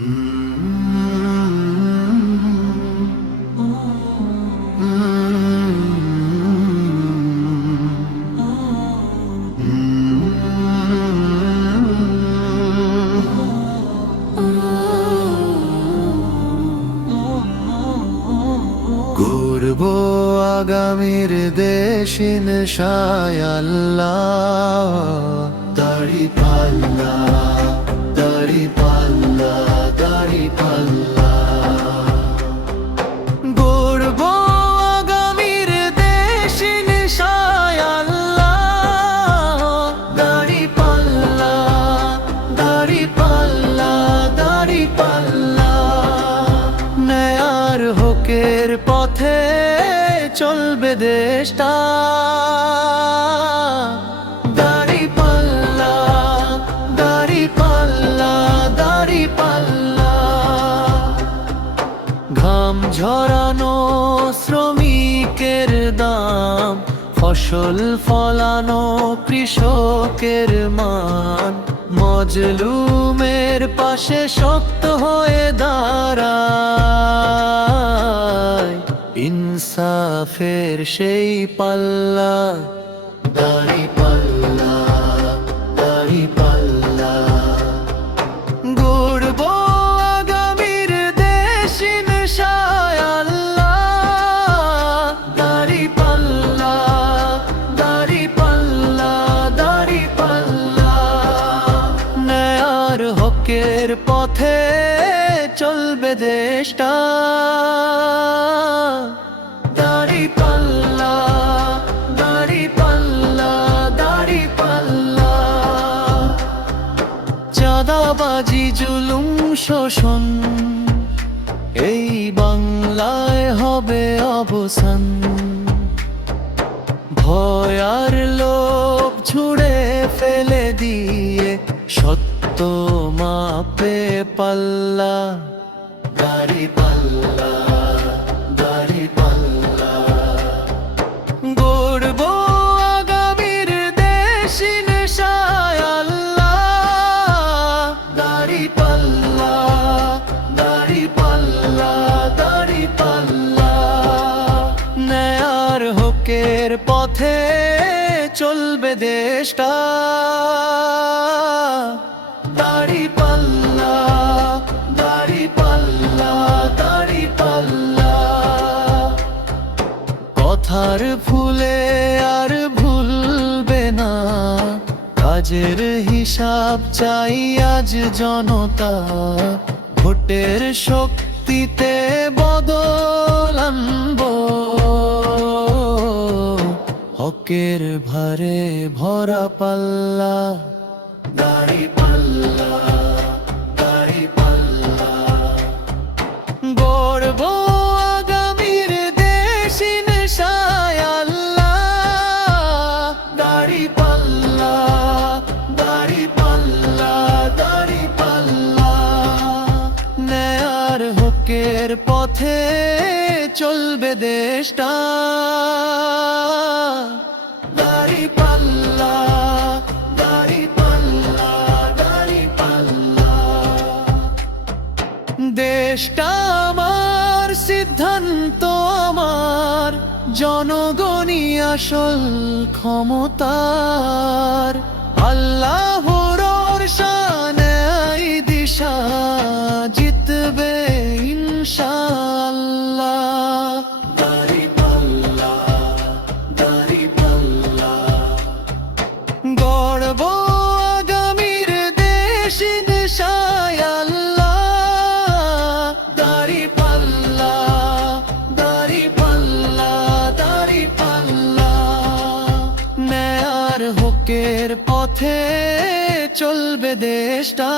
গর্ব আগামীর দেশ ইনশাআল্লাহ। দাঁড়িপাল্লা দাঁড়িপাল্লা দাঁড়িপাল্লা, গর্ব আগামীর দেশ ইনশাআল্লাহ। দাঁড়িপাল্লা দাঁড়িপাল্লা দাঁড়িপাল্লা, ন্যায়ের হকের পথে চলবে দেশটা। দাঁড়িপাল্লা দাঁড়িপাল্লা দাঁড়িপাল্লা, ঘাম ঝরানো শ্রমিকের দাম, ফসল ফলানো কৃষকের মান, মজলুমের পাশে শক্ত হয়ে দাঁড়ায় ইনসাফের সেই পাল্লা। দাঁড়িপাল্লা দাঁড়িপাল্লা, গর্ব আগামীর দেশ ইনশাআল্লাহ। দাঁড়িপাল্লা দাঁড়িপাল্লা দাঁড়িপাল্লা, ন্যায়ের হকের পথে চলবে দেশটা। দাঁড়িপাল্লা দাঁড়িপাল্লা দাঁড়িপাল্লা, চাঁদাবাজি জুলুম শোষণ এই বাংলায় হবে অবসান। ভয় আর লোভ ছুঁড়ে ফেলে দিয়ে সত্য মাপে পাল্লা। দাঁড়িপাল্লা দাঁড়িপাল্লা, গর্ব আগামীর দেশ ইনশাআল্লাহ। দাঁড়িপাল্লা দাঁড়িপাল্লা দাঁড়িপাল্লা, ন্যায়ের হকের পথে চলবে দেশটা। দাঁড়িপাল্লা দাঁড়িপাল্লা দাঁড়িপাল্লা, কথার ফুলে আর ভুলবে না, কাজের হিসাব চাই আজ জনতা। ভোটের শক্তিতে বদল আনবো, হকের ভারে ভরা পাল্লা। দাঁড়িপাল্লা দাঁড়িপাল্লা, গর্ব আগামীর দেশ ইনশাআল্লাহ। দাঁড়িপাল্লা দাঁড়িপাল্লা দাঁড়িপাল্লা, ন্যায়ের হকের পথে চলবে দেশটা। দাঁড়িপাল্লা দাঁড়িপাল্লা দাঁড়িপাল্লা, দেশটা আমার, সিদ্ধান্ত আমার, জনগণই আসল ক্ষমতার। আল্লাহর শানে দিশা জিতবে ইনশাআল্লাহ। দাঁড়িপাল্লা দাঁড়িপাল্লা, গর্ব আগামীর দেশ ইনশাআল্লাহ। দাঁড়িপাল্লা দাঁড়িপাল্লা দাঁড়িপাল্লা, ন্যায়ের হকের পথে চলবে দেশটা।